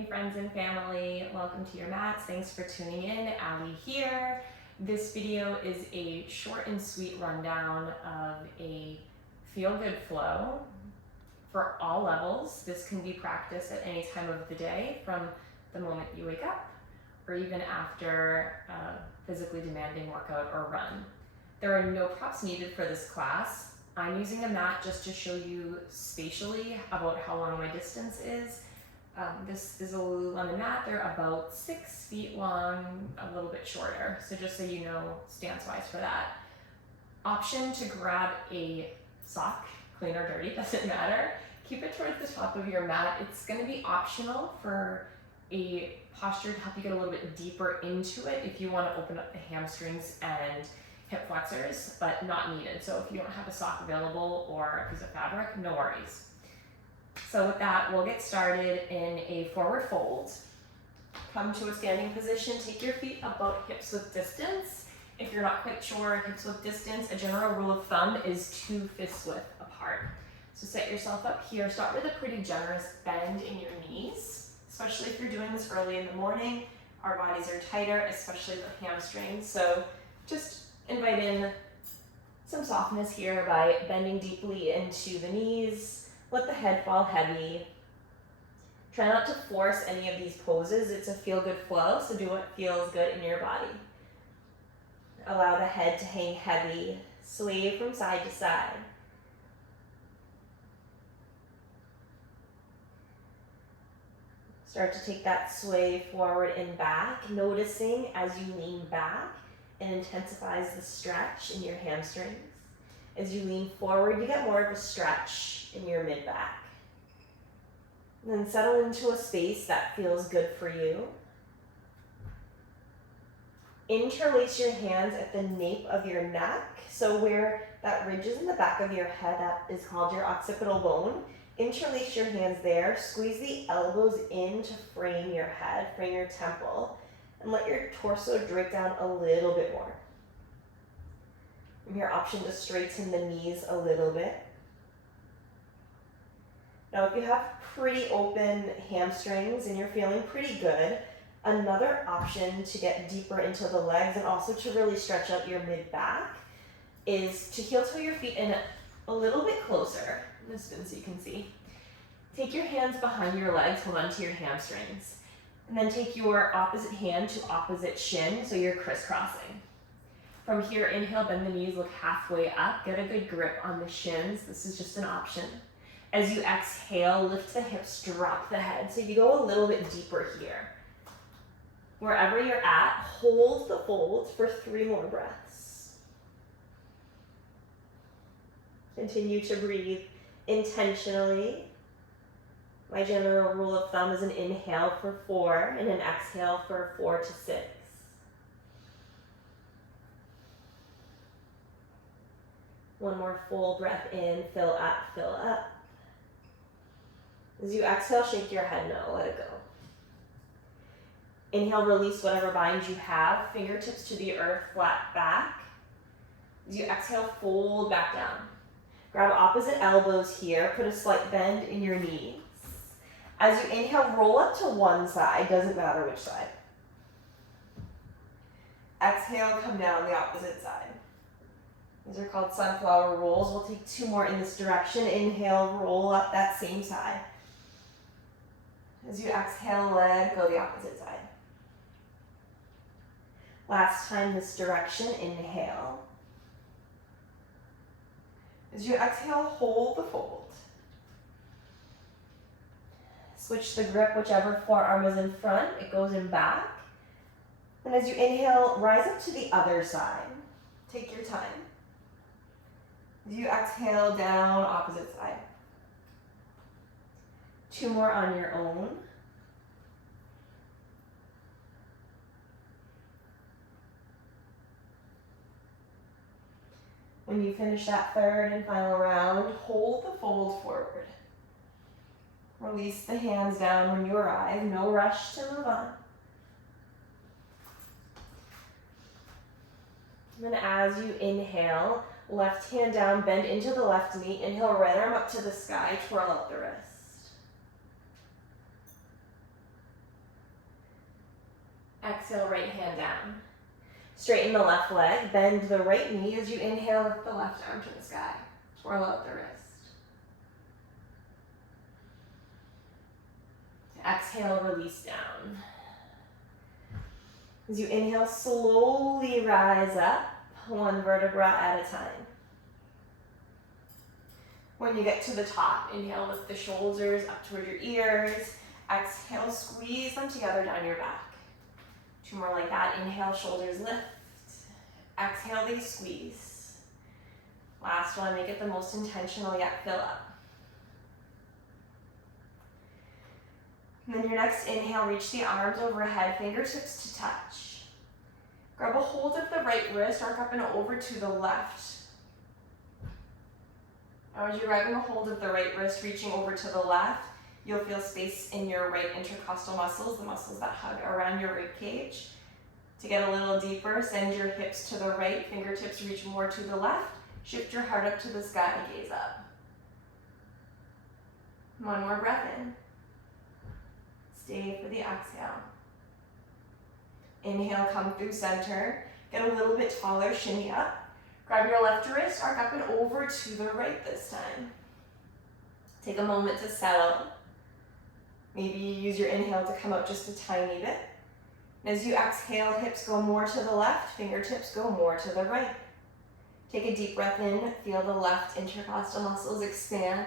Hey friends and family, welcome to your mats. Thanks for tuning in. Ali here. This video is a short and sweet rundown of a feel-good flow for all levels. This can be practiced at any time of the day, from the moment you wake up or even after a physically demanding workout or run. There are no props needed for this class. I'm using a mat just to show you spatially about how long my distance is. This is a Lululemon mat. They're about 6 feet long, a little bit shorter. So just so you know, stance-wise for that. Option to grab a sock, clean or dirty, doesn't matter. Keep it towards the top of your mat. It's gonna be optional for a posture to help you get a little bit deeper into it if you wanna open up the hamstrings and hip flexors, but not needed. So if you don't have a sock available or a piece of fabric, no worries. So with that, we'll get started in a forward fold. Come to a standing position, take your feet about hips width distance. If you're not quite sure, hips width distance, a general rule of thumb is 2 fists width apart. So set yourself up here. Start with a pretty generous bend in your knees, especially if you're doing this early in the morning. Our bodies are tighter, especially the hamstrings. So just invite in some softness here by bending deeply into the knees. Let the head fall heavy. Try not to force any of these poses. It's a feel-good flow, so do what feels good in your body. Allow the head to hang heavy. Sway from side to side. Start to take that sway forward and back, noticing as you lean back, it intensifies the stretch in your hamstrings. As you lean forward, you get more of a stretch in your mid-back. Then settle into a space that feels good for you. Interlace your hands at the nape of your neck. So where that ridge is in the back of your head, that is called your occipital bone. Interlace your hands there. Squeeze the elbows in to frame your head, frame your temple. And let your torso drape down a little bit more. Your option to straighten the knees a little bit. Now if you have pretty open hamstrings and you're feeling pretty good, another option to get deeper into the legs and also to really stretch out your mid-back is to heel toe your feet in a little bit closer. I'm gonna spin so you can see. Take your hands behind your legs, hold on to your hamstrings. And then take your opposite hand to opposite shin, so you're crisscrossing. From here, inhale, bend the knees, look halfway up, get a good grip on the shins. This is just an option. As you exhale, lift the hips, drop the head. So you go a little bit deeper here. Wherever you're at, hold the fold for 3 more breaths. Continue to breathe intentionally. My general rule of thumb is an inhale for 4 and an exhale for 4 to 6. One more full breath in, fill up, fill up. As you exhale, shake your head no, let it go. Inhale, release whatever binds you have, fingertips to the earth, flat back. As you exhale, fold back down. Grab opposite elbows here, put a slight bend in your knees. As you inhale, roll up to one side, doesn't matter which side. Exhale, come down the opposite side. These are called sunflower rolls. We'll take 2 more in this direction. Inhale, roll up that same side. As you exhale, let go the opposite side. Last time this direction, inhale. As you exhale, hold the fold. Switch the grip, whichever forearm is in front, it goes in back. And as you inhale, rise up to the other side. Take your time. As you exhale, down, opposite side. 2 more on your own. When you finish that 3rd and final round, hold the fold forward. Release the hands down when you arrive. No rush to move on. And then as you inhale, left hand down, bend into the left knee. Inhale, right arm up to the sky, twirl out the wrist. Exhale, right hand down. Straighten the left leg, bend the right knee as you inhale, lift the left arm to the sky. Twirl out the wrist. Exhale, release down. As you inhale, slowly rise up, one vertebra at a time. When you get to the top, inhale, lift the shoulders up toward your ears. Exhale, squeeze them together down your back. 2 more like that. Inhale, shoulders lift. Exhale, they squeeze. Last one, make it the most intentional yet fill up. And then your next inhale, reach the arms overhead, fingertips to touch. Grab a hold of the right wrist, arc up and over to the left. Now as you're grabbing a hold of the right wrist, reaching over to the left, you'll feel space in your right intercostal muscles, the muscles that hug around your rib cage. To get a little deeper, send your hips to the right, fingertips reach more to the left. Shift your heart up to the sky, gaze up. 1 more breath in. Stay for the exhale. Inhale, come through center. Get a little bit taller, shimmy up. Grab your left wrist, arc up and over to the right this time. Take a moment to settle. Maybe use your inhale to come up just a tiny bit. As you exhale, hips go more to the left, fingertips go more to the right. Take a deep breath in, feel the left intercostal muscles expand.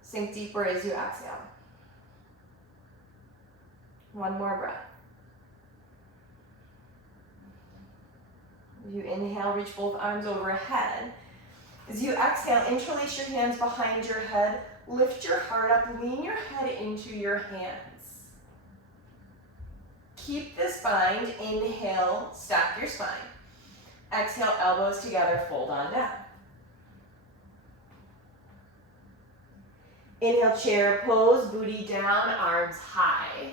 Sink deeper as you exhale. 1 more breath. As you inhale, reach both arms overhead. As you exhale, interlace your hands behind your head, lift your heart up, lean your head into your hands. Keep this bind, inhale, stack your spine. Exhale, elbows together, fold on down. Inhale, chair pose, booty down, arms high.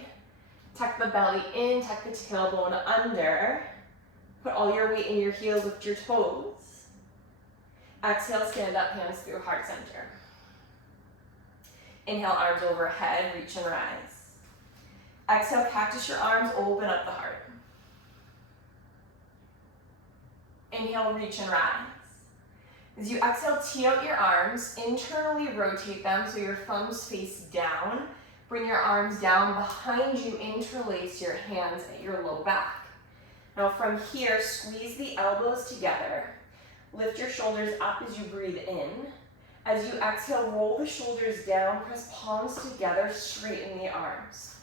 Tuck the belly in, tuck the tailbone under. Put all your weight in your heels, lift your toes. Exhale, stand up, hands through heart center. Inhale, arms overhead, reach and rise. Exhale, cactus your arms, open up the heart. Inhale, reach and rise. As you exhale, tee out your arms, internally rotate them so your thumbs face down. Bring your arms down behind you, interlace your hands at your low back. Now from here, squeeze the elbows together. Lift your shoulders up as you breathe in. As you exhale, roll the shoulders down, press palms together, straighten the arms.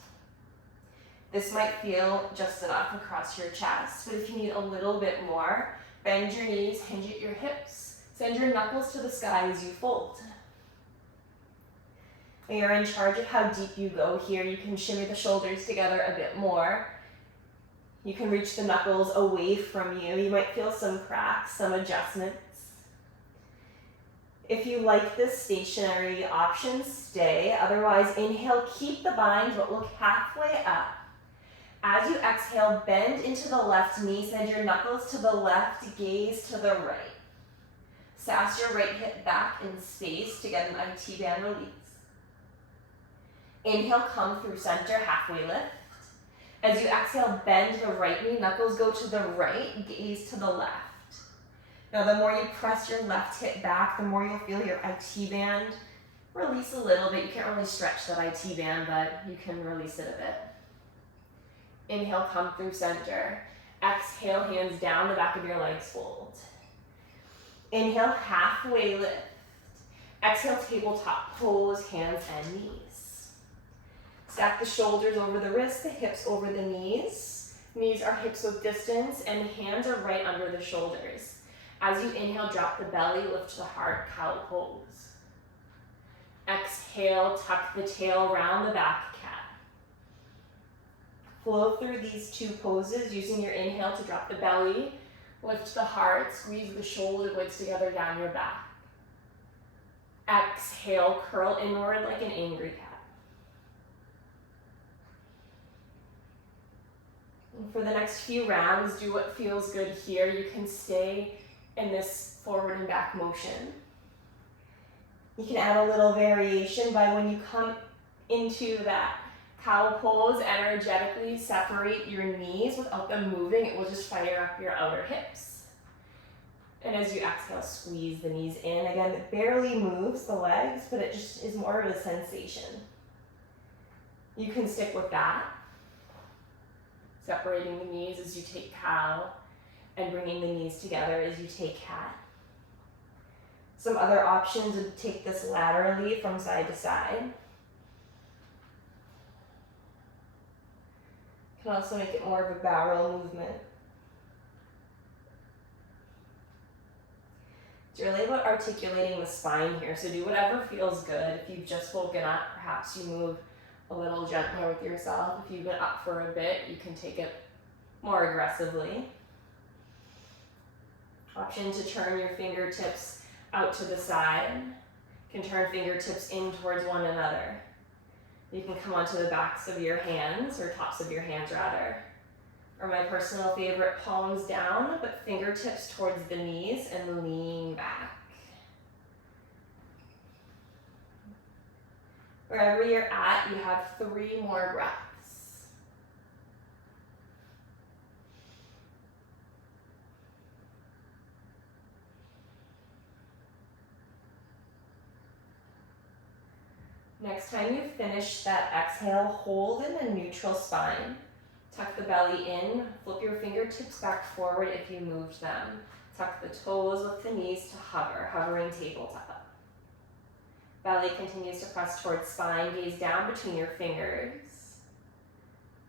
This might feel just enough across your chest, but if you need a little bit more, bend your knees, hinge at your hips. Send your knuckles to the sky as you fold. When you're in charge of how deep you go here, you can shimmy the shoulders together a bit more. You can reach the knuckles away from you. You might feel some cracks, some adjustments. If you like this stationary option, stay. Otherwise, inhale, keep the bind, but look halfway up. As you exhale, bend into the left knee, send your knuckles to the left, gaze to the right. Sass your right hip back in space to get an IT band release. Inhale, come through center, halfway lift. As you exhale, bend the right knee, knuckles go to the right, gaze to the left. Now the more you press your left hip back, the more you'll feel your IT band release a little bit. You can't really stretch that IT band, but you can release it a bit. Inhale, come through center. Exhale, hands down, the back of your legs fold. Inhale, halfway lift. Exhale, tabletop pose, hands and knees. Stack the shoulders over the wrists, the hips over the knees. Knees are hips width distance and hands are right under the shoulders. As you inhale, drop the belly, lift the heart, cow pose. Exhale, tuck the tail, round the back, cat. Flow through these 2 poses using your inhale to drop the belly, lift the heart, squeeze the shoulder blades together down your back. Exhale, curl inward like an angry cat. And for the next few rounds, do what feels good here. You can stay in this forward and back motion. You can add a little variation by when you come into that Cow pose, energetically separate your knees without them moving. It will just fire up your outer hips. And as you exhale, squeeze the knees in. Again, it barely moves the legs, but it just is more of a sensation. You can stick with that. Separating the knees as you take cow and bringing the knees together as you take cat. Some other options would take this laterally from side to side. You can also make it more of a barrel movement. It's really about articulating the spine here, so do whatever feels good. If you've just woken up, perhaps you move a little gentler with yourself. If you've been up for a bit, you can take it more aggressively. Option to turn your fingertips out to the side. You can turn fingertips in towards one another. You can come onto the backs of your hands, or tops of your hands rather. Or my personal favorite, palms down, but fingertips towards the knees and lean back. Wherever you're at, you have 3 more breaths. Next time you finish that exhale, hold in a neutral spine. Tuck the belly in, flip your fingertips back forward if you moved them. Tuck the toes with the knees to hover, hovering tabletop. Belly continues to press towards spine, gaze down between your fingers.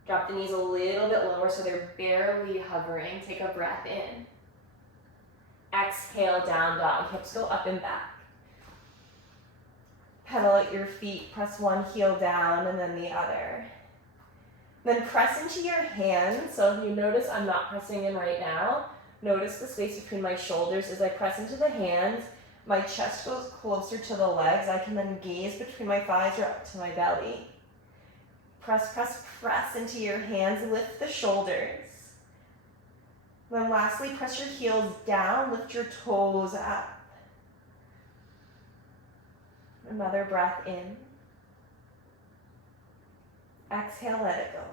Drop the knees a little bit lower so they're barely hovering. Take a breath in. Exhale, down dog. Hips go up and back. Pedal at your feet, press one heel down and then the other. Then press into your hands. So if you notice I'm not pressing in right now, notice the space between my shoulders. As I press into the hands, my chest goes closer to the legs. I can then gaze between my thighs or up to my belly. Press, press, press into your hands. Lift the shoulders. Then lastly, press your heels down. Lift your toes up. Another breath in. Exhale, let it go.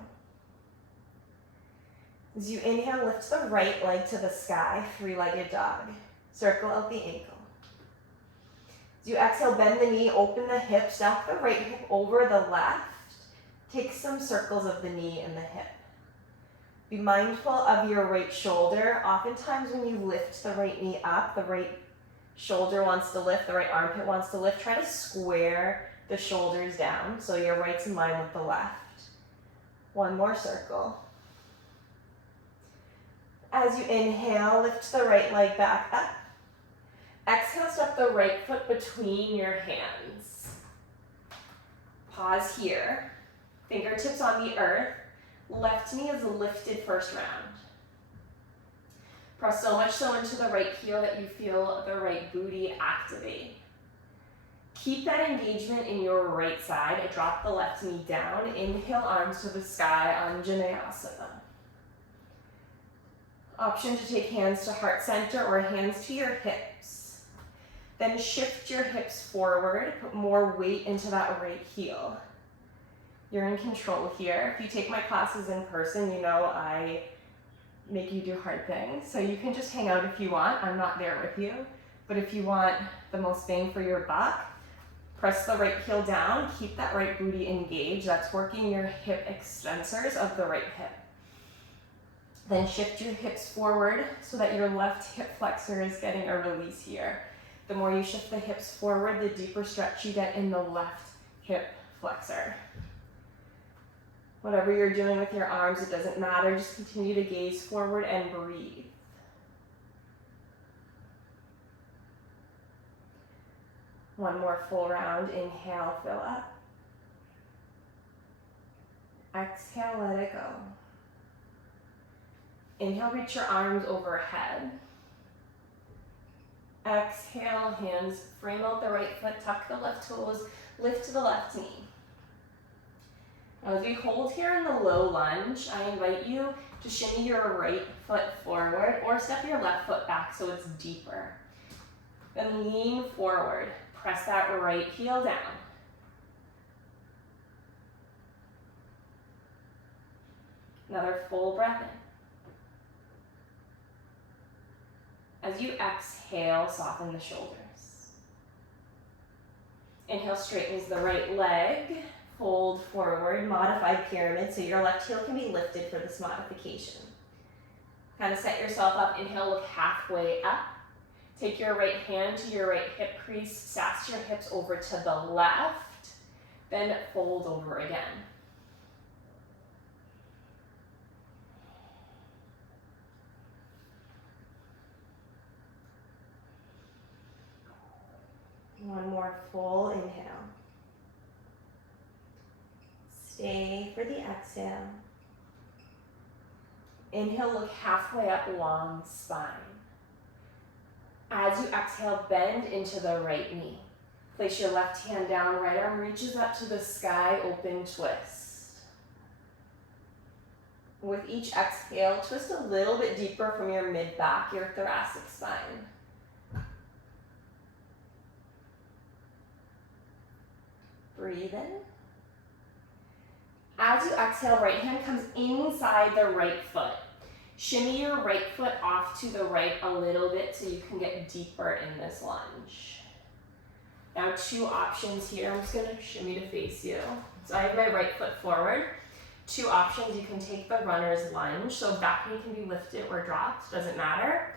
As you inhale, lift the right leg to the sky, 3-legged dog. Circle out the ankle. As you exhale, bend the knee, open the hip, stack the right hip over the left. Take some circles of the knee and the hip. Be mindful of your right shoulder. Oftentimes when you lift the right knee up, the right shoulder wants to lift, the right armpit wants to lift. Try to square the shoulders down so your right's in line with the left. One more circle. As you inhale, lift the right leg back up. Exhale, step the right foot between your hands. Pause here. Fingertips on the earth. Left knee is lifted first round. Press so much so into the right heel that you feel the right booty activate. Keep that engagement in your right side. Drop the left knee down. Inhale, arms to the sky, Anjaneyasana. Option to take hands to heart center or hands to your hips. Then shift your hips forward. Put more weight into that right heel. You're in control here. If you take my classes in person, you know I make you do hard things. So you can just hang out if you want. I'm not there with you. But if you want the most bang for your buck, press the right heel down. Keep that right booty engaged. That's working your hip extensors of the right hip. Then shift your hips forward so that your left hip flexor is getting a release here. The more you shift the hips forward, the deeper stretch you get in the left hip flexor. Whatever you're doing with your arms, it doesn't matter. Just continue to gaze forward and breathe. One more full round. Inhale, fill up. Exhale, let it go. Inhale, reach your arms overhead. Exhale, hands frame out the right foot, tuck the left toes, lift to the left knee. Now as we hold here in the low lunge, I invite you to shimmy your right foot forward or step your left foot back so it's deeper. Then lean forward, press that right heel down. Another full breath in. As you exhale, soften the shoulders. Inhale, straightens the right leg, fold forward, modified pyramid, so your left heel can be lifted for this modification. Kind of set yourself up, inhale, look halfway up. Take your right hand to your right hip crease, sass your hips over to the left, then fold over again. One more full inhale. Stay for the exhale. Inhale, look halfway up, long spine. As you exhale, bend into the right knee. Place your left hand down, right arm reaches up to the sky, open twist. With each exhale, twist a little bit deeper from your mid-back, your thoracic spine. Breathe in. As you exhale, right hand comes inside the right foot. Shimmy your right foot off to the right a little bit so you can get deeper in this lunge. Now 2 options here. I'm just gonna shimmy to face you. So I have my right foot forward. 2 options, you can take the runner's lunge. So back knee can be lifted or dropped, doesn't matter.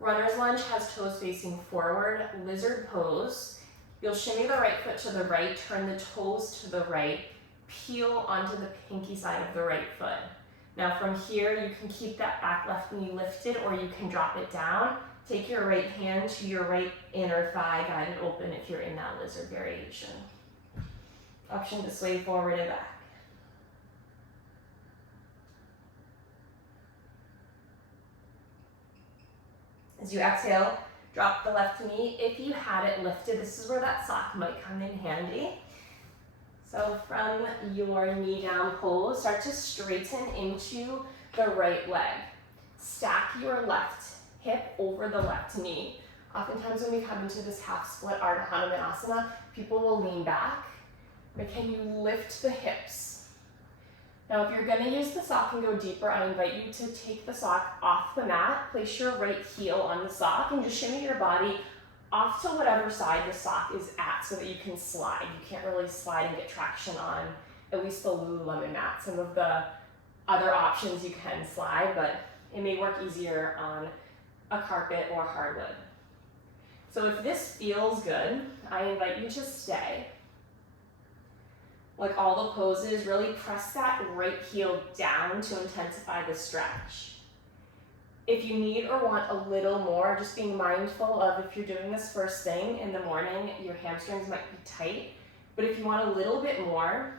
Runner's lunge has toes facing forward, lizard pose. You'll shimmy the right foot to the right, turn the toes to the right, peel onto the pinky side of the right foot. Now from here, you can keep that back left knee lifted or you can drop it down. Take your right hand to your right inner thigh, guide it open if you're in that lizard variation. Option to sway forward and back. As you exhale, drop the left knee. If you had it lifted, this is where that sock might come in handy. So from your knee down pose, start to straighten into the right leg. Stack your left hip over the left knee. Oftentimes when we come into this half split Ardha Hanumanasana, people will lean back, but can you lift the hips? Now if you're gonna use the sock and go deeper, I invite you to take the sock off the mat, place your right heel on the sock, and just shimmy your body off to whatever side the sock is at so that you can slide. You can't really slide and get traction on at least the Lululemon mat. Some of the other options you can slide, but it may work easier on a carpet or hardwood. So if this feels good, I invite you to stay. Like all the poses, really press that right heel down to intensify the stretch. If you need or want a little more, just being mindful of if you're doing this first thing in the morning, your hamstrings might be tight. But if you want a little bit more,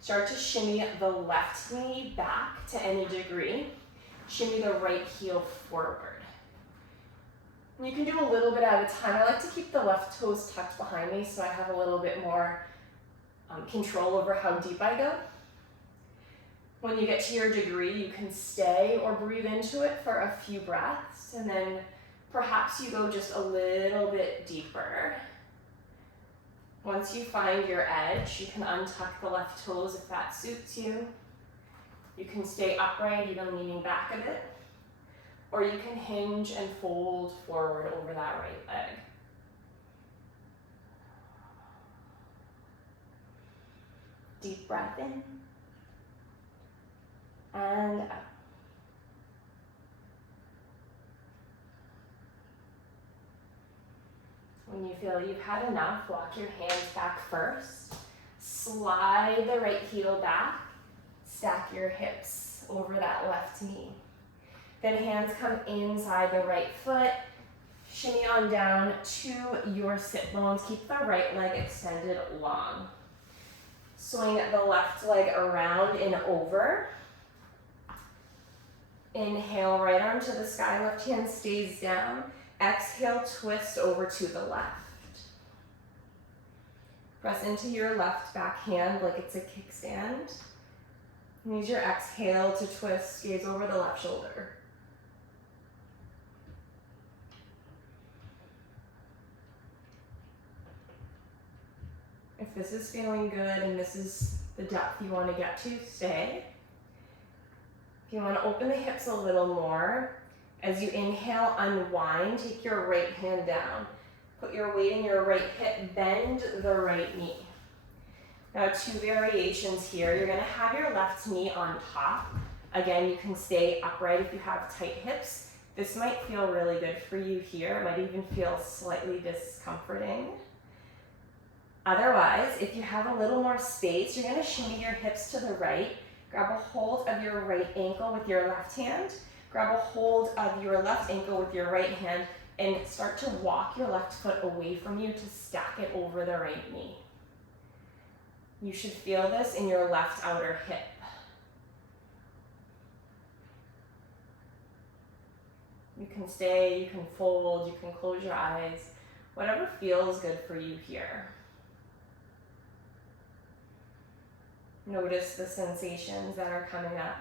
start to shimmy the left knee back to any degree. Shimmy the right heel forward. And you can do a little bit at a time. I like to keep the left toes tucked behind me so I have a little bit more control over how deep I go. When you get to your degree, you can stay or breathe into it for a few breaths, and then perhaps you go just a little bit deeper. Once you find your edge, you can untuck the left toes if that suits you. You can stay upright, even leaning back a bit, or you can hinge and fold forward over that right leg. Deep breath in. And up. When you feel you've had enough, walk your hands back first. Slide the right heel back. Stack your hips over that left knee. Then hands come inside the right foot. Shimmy on down to your sit bones. Keep the right leg extended long. Swing the left leg around and over. Inhale, right arm to the sky, left hand stays down. Exhale, twist over to the left. Press into your left back hand like it's a kickstand. Use your exhale to twist, gaze over the left shoulder. If this is feeling good and this is the depth you want to get to, stay. If you want to open the hips a little more, as you inhale, unwind, take your right hand down. Put your weight in your right hip, bend the right knee. Now 2 variations here. You're gonna have your left knee on top. Again, you can stay upright if you have tight hips. This might feel really good for you here. It might even feel slightly discomforting. Otherwise, if you have a little more space, you're gonna shimmy your hips to the right. Grab a hold of your right ankle with your left hand. Grab a hold of your left ankle with your right hand and start to walk your left foot away from you to stack it over the right knee. You should feel this in your left outer hip. You can stay, you can fold, you can close your eyes, whatever feels good for you here. Notice the sensations that are coming up.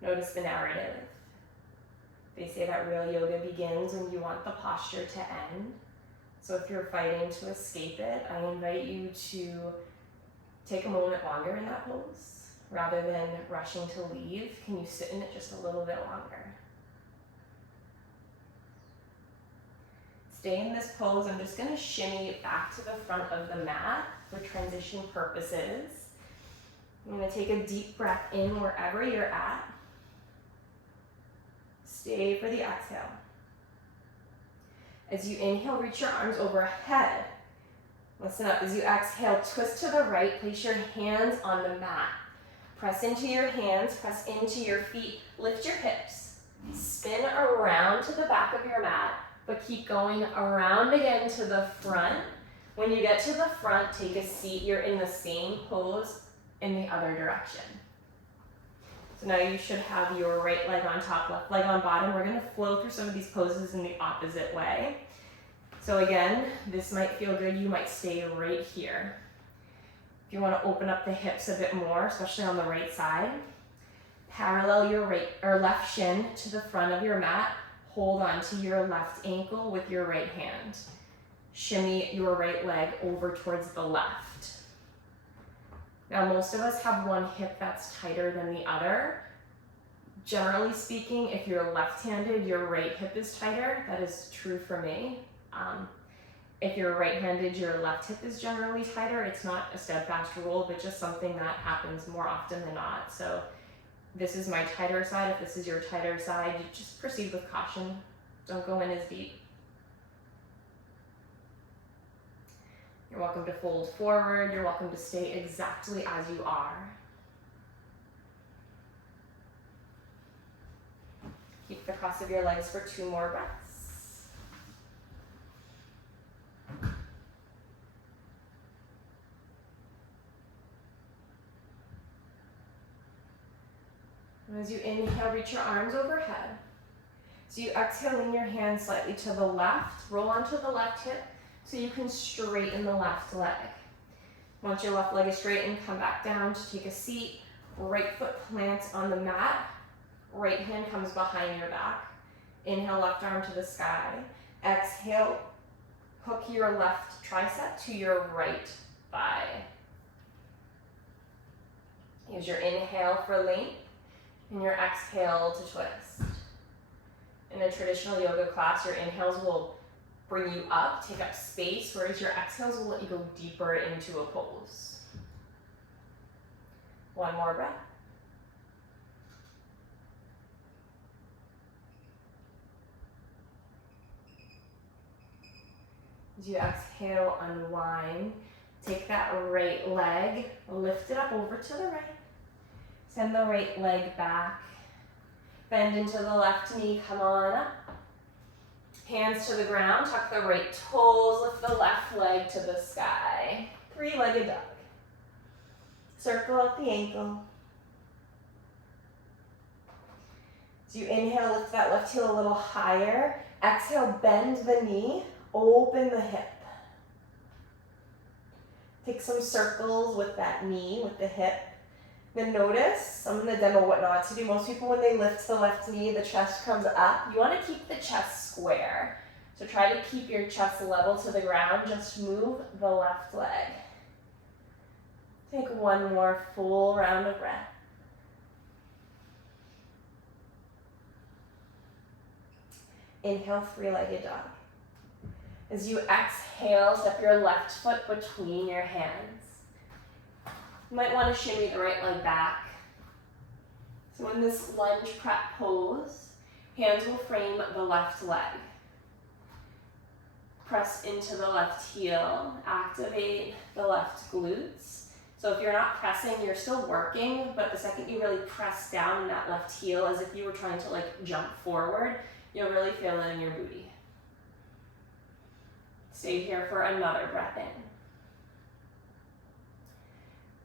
Notice the narrative. They say that real yoga begins when you want the posture to end. So if you're fighting to escape it, I invite you to take a moment longer in that pose. Rather than rushing to leave, can you sit in it just a little bit longer? Stay in this pose. I'm just going to shimmy back to the front of the mat for transition purposes. I'm going to take a deep breath in wherever you're at. Stay for the exhale. As you inhale, reach your arms overhead. Listen up. As you exhale, twist to the right. Place your hands on the mat. Press into your hands. Press into your feet. Lift your hips. Spin around to the back of your mat, but keep going around again to the front. When you get to the front, take a seat. You're in the same pose in the other direction. So now you should have your right leg on top, left leg on bottom. We're going to flow through some of these poses in the opposite way. So again, this might feel good. You might stay right here. If you want to open up the hips a bit more, especially on the right side, parallel your right or left shin to the front of your mat. Hold on to your left ankle with your right hand. Shimmy your right leg over towards the left. Now, most of us have one hip that's tighter than the other. Generally speaking, if you're left-handed, your right hip is tighter. That is true for me. If you're right-handed, your left hip is generally tighter. It's not a steadfast rule, but just something that happens more often than not. So this is my tighter side. If this is your tighter side, you just proceed with caution. Don't go in as deep. You're welcome to fold forward. You're welcome to stay exactly as you are. Keep the cross of your legs for 2 more breaths. And as you inhale, reach your arms overhead. So you exhale, lean your hands slightly to the left, roll onto the left hip so you can straighten the left leg. Once your left leg is straightened, come back down to take a seat. Right foot plants on the mat. Right hand comes behind your back. Inhale, left arm to the sky. Exhale, hook your left tricep to your right thigh. Use your inhale for length and your exhale to twist. In a traditional yoga class, your inhales will bring you up, take up space, whereas your exhales will let you go deeper into a pose. 1 more breath. As you exhale, unwind. Take that right leg, lift it up over to the right. Send the right leg back. Bend into the left knee, come on up. Hands to the ground, tuck the right toes, lift the left leg to the sky. 3-legged dog. Circle out the ankle. As you inhale, lift that left heel a little higher. Exhale, bend the knee, open the hip. Take some circles with that knee, with the hip. Then notice, I'm going to demo what not to do. Most people, when they lift the left knee, the chest comes up. You want to keep the chest square. So try to keep your chest level to the ground. Just move the left leg. Take 1 more full round of breath. Inhale, three-legged dog. As you exhale, step your left foot between your hands. You might want to shimmy the right leg back. So in this lunge prep pose, hands will frame the left leg. Press into the left heel, activate the left glutes. So if you're not pressing, you're still working, but the second you really press down in that left heel as if you were trying to like jump forward, you'll really feel it in your booty. Stay here for another breath in.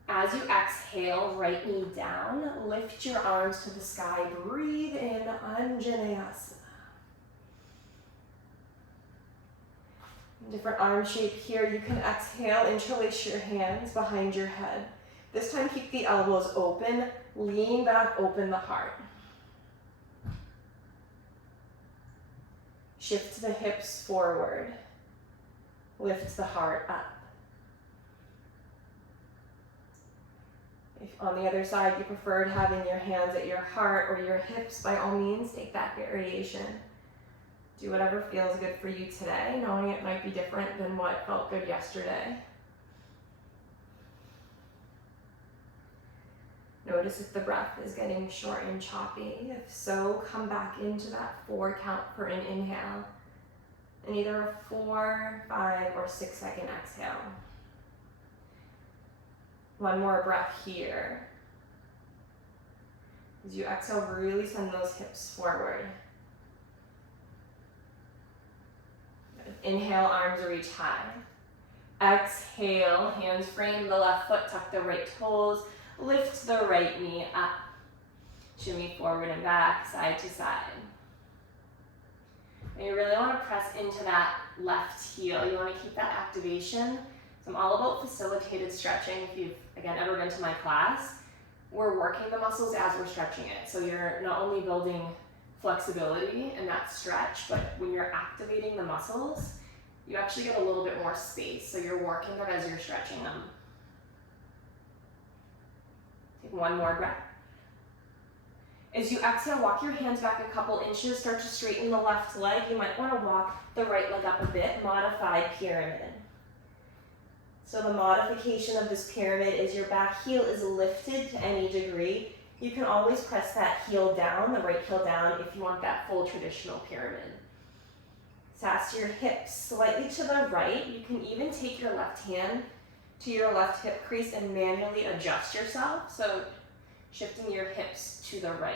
As you exhale, right knee down, lift your arms to the sky, breathe in, Anjaneyasana. Different arm shape here. You can exhale, interlace your hands behind your head. This time keep the elbows open, lean back, open the heart. Shift the hips forward. Lift the heart up. If on the other side you preferred having your hands at your heart or your hips, by all means, take that variation. Do whatever feels good for you today, knowing it might be different than what felt good yesterday. Notice if the breath is getting short and choppy. If so, come back into that 4 count for an inhale, and either a 4, 5, or 6 second exhale. One more breath here. As you exhale, really send those hips forward. Inhale, arms reach high. Exhale, hands frame the left foot, tuck the right toes, lift the right knee up. Shimmy forward and back, side to side. And you really want to press into that left heel. You want to keep that activation. So I'm all about facilitated stretching. If you've, again, ever been to my class, we're working the muscles as we're stretching it. So you're not only building flexibility in that stretch, but when you're activating the muscles, you actually get a little bit more space. So you're working them as you're stretching them. Take one more breath. As you exhale, walk your hands back a couple inches, start to straighten the left leg. You might want to walk the right leg up a bit, modified pyramid. So the modification of this pyramid is your back heel is lifted to any degree. You can always press that heel down, the right heel down, if you want that full traditional pyramid. Sass your hips slightly to the right. You can even take your left hand to your left hip crease and manually adjust yourself. So shifting your hips to the right.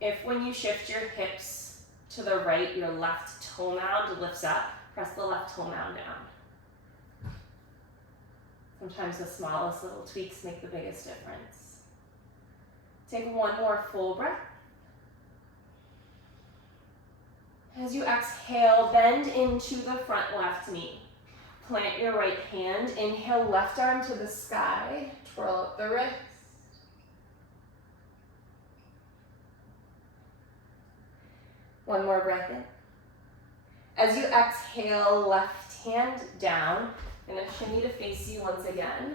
If when you shift your hips to the right, your left toe mound lifts up, press the left toe mound down. Sometimes the smallest little tweaks make the biggest difference. Take one more full breath. As you exhale, bend into the front left knee. Plant your right hand. Inhale, left arm to the sky. Twirl up the wrist. One more breath in. As you exhale, left hand down. I'm going to shimmy to face you once again.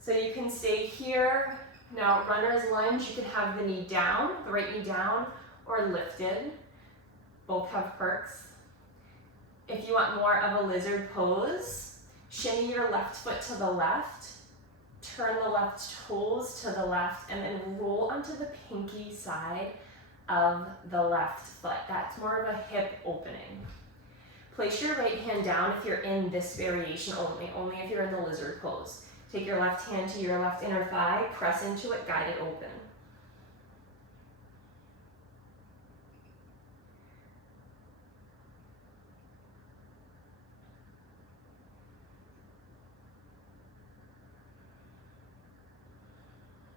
So you can stay here. Now, runner's lunge, you can have the knee down, the right knee down, or lifted. Both have perks. If you want more of a lizard pose, shimmy your left foot to the left, turn the left toes to the left, and then roll onto the pinky side of the left foot. That's more of a hip opening. Place your right hand down if you're in this variation only if you're in the lizard pose. Take your left hand to your left inner thigh, press into it, guide it open.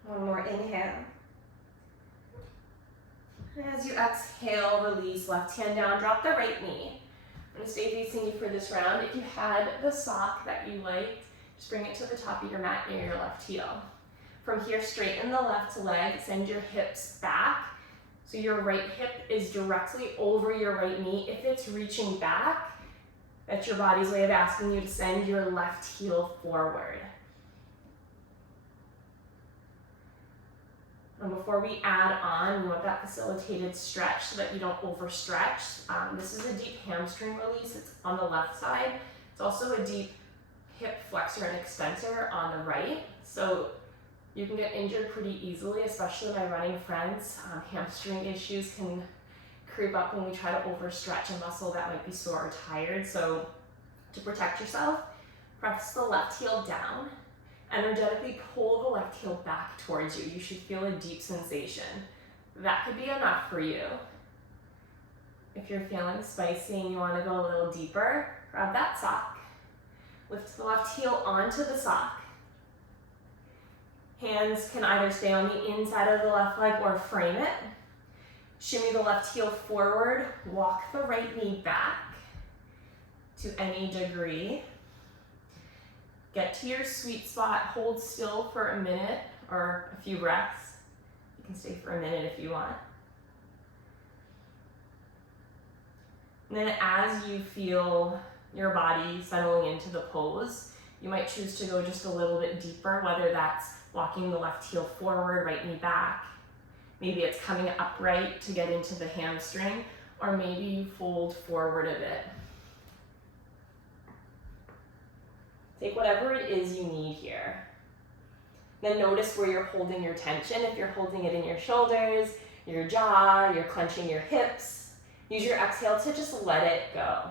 One more inhale. As you exhale, release left hand down, drop the right knee. I'm going to stay facing you for this round. If you had the sock that you liked, just bring it to the top of your mat near your left heel. From here, straighten the left leg, send your hips back. So your right hip is directly over your right knee. If it's reaching back, that's your body's way of asking you to send your left heel forward. And before we add on, we want that facilitated stretch so that you don't overstretch. This is a deep hamstring release. It's on the left side. It's also a deep hip flexor and extensor on the right. So you can get injured pretty easily, especially my running friends. Hamstring issues can creep up when we try to overstretch a muscle that might be sore or tired. So to protect yourself, press the left heel down. Energetically pull the left heel back towards you. You should feel a deep sensation. That could be enough for you. If you're feeling spicy and you want to go a little deeper, grab that sock. Lift the left heel onto the sock. Hands can either stay on the inside of the left leg or frame it. Shimmy the left heel forward. Walk the right knee back to any degree. Get to your sweet spot, hold still for a minute or a few breaths. You can stay for a minute if you want. And then as you feel your body settling into the pose, you might choose to go just a little bit deeper, whether that's walking the left heel forward, right knee back. Maybe it's coming upright to get into the hamstring, or maybe you fold forward a bit. Take whatever it is you need here. Then notice where you're holding your tension. If you're holding it in your shoulders, your jaw, you're clenching your hips, use your exhale to just let it go.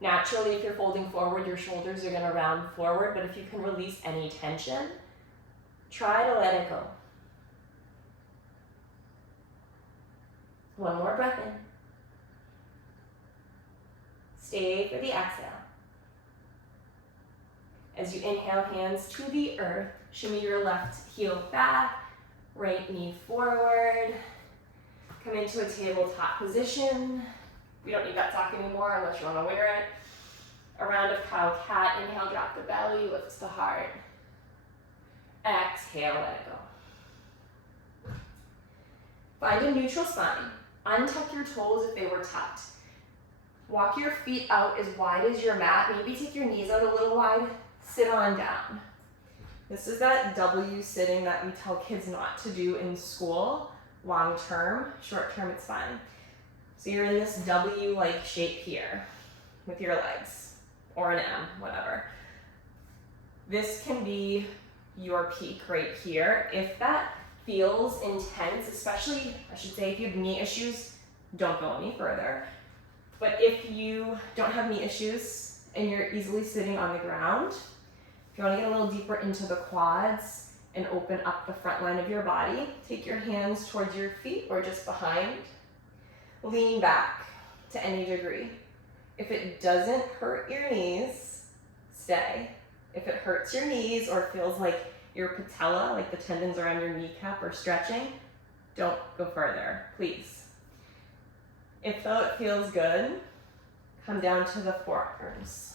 Naturally, if you're folding forward, your shoulders are gonna round forward, but if you can release any tension, try to let it go. One more breath in. Stay for the exhale. As you inhale, hands to the earth, shimmy your left heel back, right knee forward. Come into a tabletop position. We don't need that sock anymore unless you want to wear it. A round of cow-cat. Inhale, drop the belly, lift the heart. Exhale, let it go. Find a neutral spine. Untuck your toes if they were tucked. Walk your feet out as wide as your mat. Maybe take your knees out a little wide. Sit on down. This is that W sitting that we tell kids not to do in school. Long term, short term it's fine. So you're in this W-like shape here with your legs, or an M, whatever. This can be your peak right here. If that feels intense, especially, I should say, if you have knee issues, don't go any further. But if you don't have knee issues and you're easily sitting on the ground, if you want to get a little deeper into the quads and open up the front line of your body, take your hands towards your feet or just behind. Lean back to any degree. If it doesn't hurt your knees, stay. If it hurts your knees or feels like your patella, like the tendons around your kneecap are stretching, don't go further, please. If though it feels good, come down to the forearms.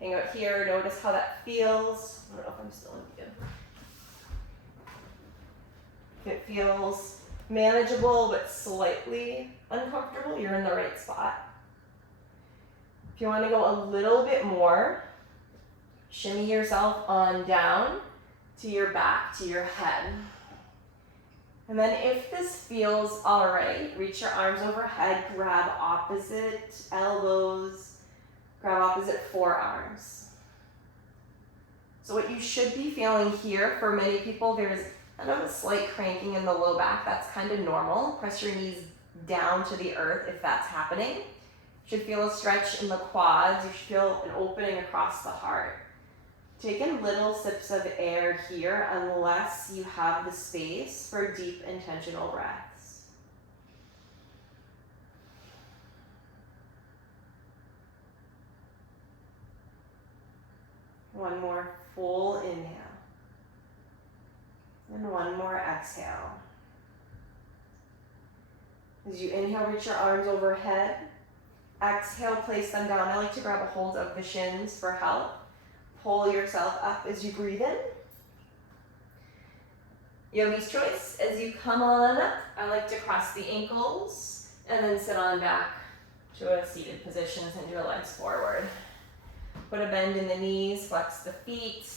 Hang out here, notice how that feels. I don't know if I'm still in view. If it feels manageable but slightly uncomfortable, you're in the right spot. If you want to go a little bit more, shimmy yourself on down to your back, to your head. And then if this feels all right, reach your arms overhead, grab opposite elbows, grab opposite forearms. So what you should be feeling here, for many people, there's kind of a slight cranking in the low back. That's kind of normal. Press your knees down to the earth if that's happening. You should feel a stretch in the quads. You should feel an opening across the heart. Take in little sips of air here unless you have the space for deep intentional breaths. One more full inhale. And one more exhale. As you inhale, reach your arms overhead. Exhale, place them down. I like to grab a hold of the shins for help. Pull yourself up as you breathe in. Yogi's choice. As you come on up, I like to cross the ankles and then sit on back to a seated position. Send your legs forward. Put a bend in the knees, flex the feet.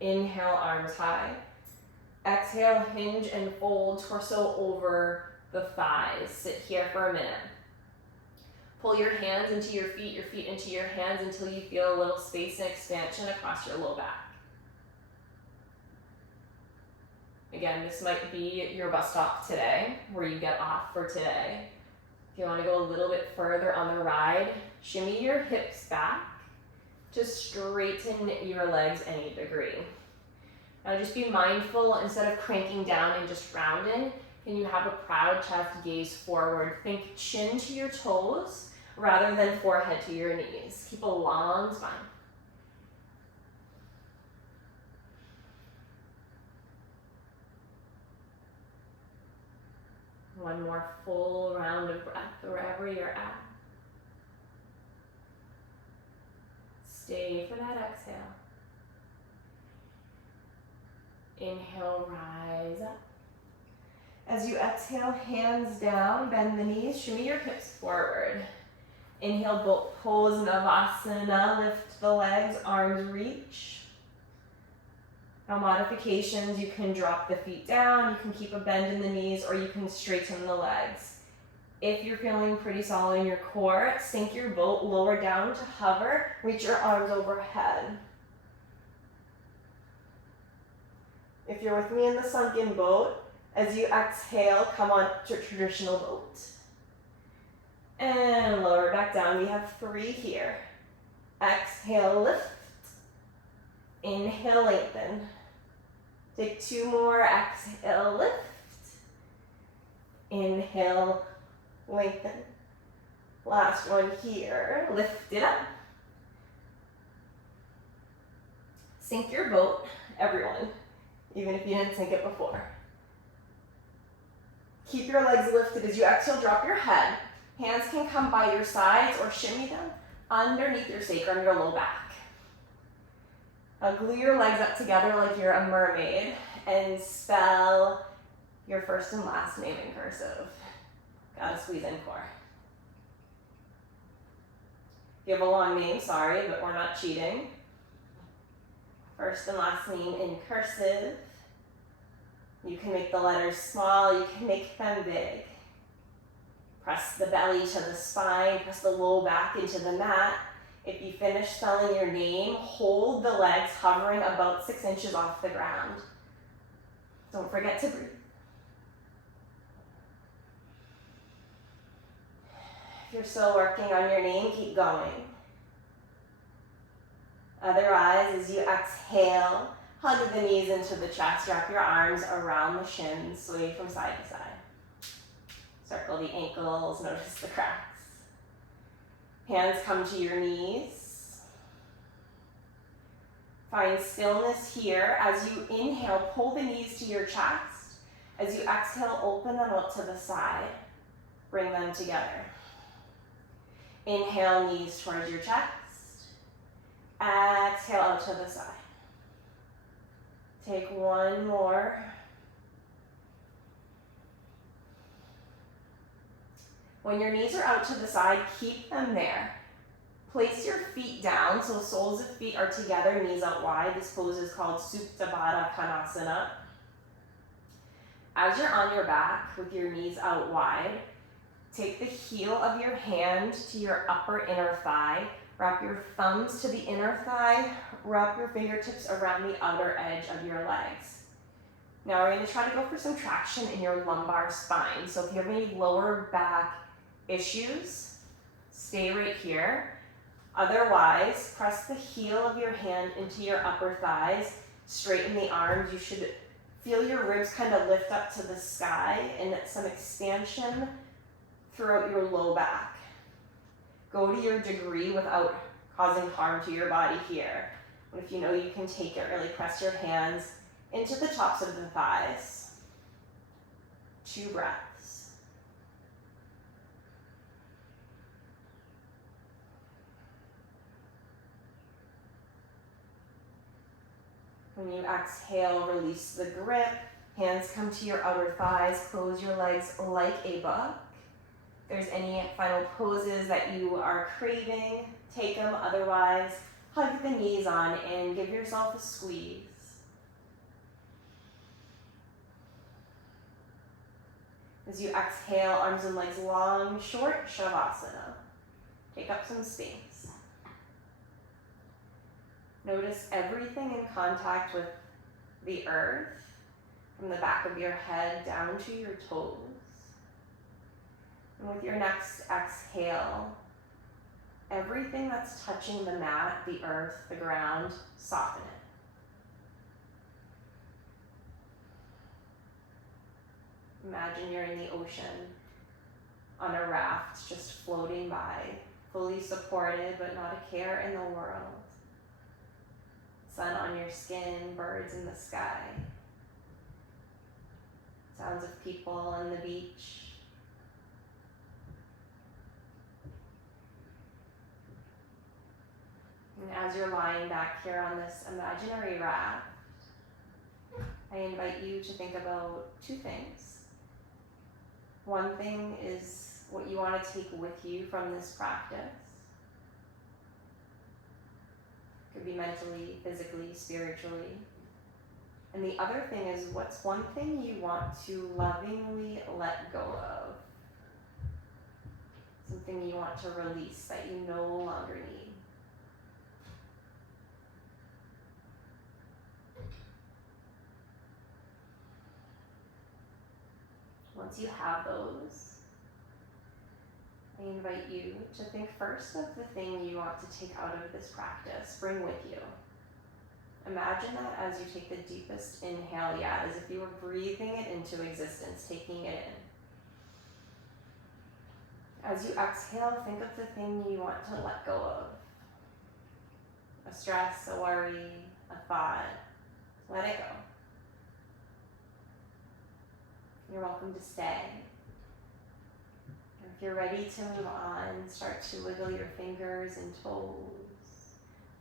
Inhale, arms high. Exhale, hinge and fold, torso over the thighs. Sit here for a minute. Pull your hands into your feet into your hands until you feel a little space and expansion across your low back. Again, this might be your bus stop today, where you get off for today. If you want to go a little bit further on the ride, shimmy your hips back to straighten your legs any degree. Now just be mindful, instead of cranking down and just rounding, can you have a proud chest, gaze forward. Think chin to your toes rather than forehead to your knees. Keep a long spine. One more full round of breath wherever you're at. Stay for that exhale. Inhale, rise up. As you exhale, hands down, bend the knees, shimmy your hips forward. Inhale, boat pose, Navasana, lift the legs, arms reach. Now modifications, you can drop the feet down, you can keep a bend in the knees, or you can straighten the legs. If you're feeling pretty solid in your core, sink your boat lower down to hover, reach your arms overhead. If you're with me in the sunken boat, as you exhale, come on to traditional boat. And lower back down. We have 3 here. Exhale, lift. Inhale, lengthen. Take 2 more. Exhale, lift. Inhale, lengthen. Last one here. Lift it up. Sink your boat, everyone, even if you didn't sink it before. Keep your legs lifted. As you exhale, drop your head. Hands can come by your sides or shimmy them underneath your sacrum, your low back. Now glue your legs up together like you're a mermaid and spell your first and last name in cursive. Gotta squeeze in core. If you have a long name, sorry, but we're not cheating. First and last name in cursive. You can make the letters small, you can make them big. Press the belly to the spine, press the low back into the mat. If you finish spelling your name, hold the legs hovering about 6 inches off the ground. Don't forget to breathe. If you're still working on your name, keep going. Otherwise, as you exhale, hug the knees into the chest, wrap your arms around the shins, sway from side to side. Circle the ankles, notice the cracks. Hands come to your knees. Find stillness here. As you inhale, pull the knees to your chest. As you exhale, open them out to the side. Bring them together. Inhale, knees towards your chest. Exhale out to the side. Take one more. When your knees are out to the side, keep them there. Place your feet down, so soles of feet are together, knees out wide. This pose is called Supta Baddha Konasana. As you're on your back with your knees out wide, take the heel of your hand to your upper inner thigh. Wrap your thumbs to the inner thigh. Wrap your fingertips around the outer edge of your legs. Now we're going to try to go for some traction in your lumbar spine. So if you have any lower back issues, stay right here. Otherwise, press the heel of your hand into your upper thighs. Straighten the arms. You should feel your ribs kind of lift up to the sky and some expansion throughout your low back. Go to your degree without causing harm to your body here. But if you know you can take it, really press your hands into the tops of the thighs. 2 breaths. When you exhale, release the grip. Hands come to your outer thighs. Close your legs like a book. If there's any final poses that you are craving, take them. Otherwise, hug the knees on and give yourself a squeeze. As you exhale, arms and legs long, short, Shavasana. Take up some space. Notice everything in contact with the earth, from the back of your head down to your toes. And with your next exhale, everything that's touching the mat, the earth, the ground, soften it. Imagine you're in the ocean on a raft, just floating by, fully supported, but not a care in the world. Sun on your skin, birds in the sky. Sounds of people on the beach. And as you're lying back here on this imaginary raft, I invite you to think about two things. One thing is what you want to take with you from this practice. It could be mentally, physically, spiritually. And the other thing is, what's one thing you want to lovingly let go of? Something you want to release that you no longer need. Once you have those, I invite you to think first of the thing you want to take out of this practice, bring with you. Imagine that as you take the deepest inhale yet, as if you were breathing it into existence, taking it in. As you exhale, think of the thing you want to let go of. A stress, a worry, a thought. Let it go. You're welcome to stay. And if you're ready to move on, start to wiggle your fingers and toes.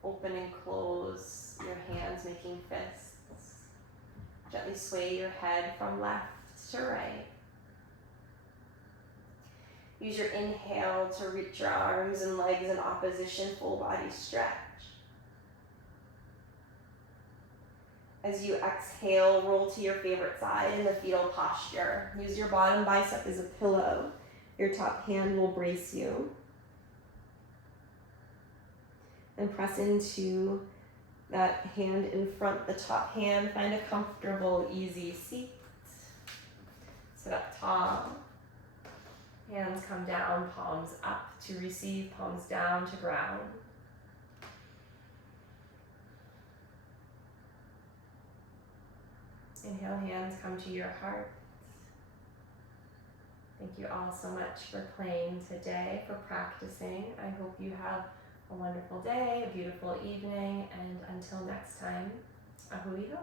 Open and close your hands, making fists. Gently sway your head from left to right. Use your inhale to reach your arms and legs in opposition, full body stretch. As you exhale, roll to your favorite side in the fetal posture. Use your bottom bicep as a pillow. Your top hand will brace you. And press into that hand in front, the top hand. Find a comfortable, easy seat. Sit up tall. Hands come down, palms up to receive, palms down to ground. Inhale, hands come to your heart. Thank you all so much for playing today, for practicing. I hope you have a wonderful day, a beautiful evening, and until next time, ahui ho.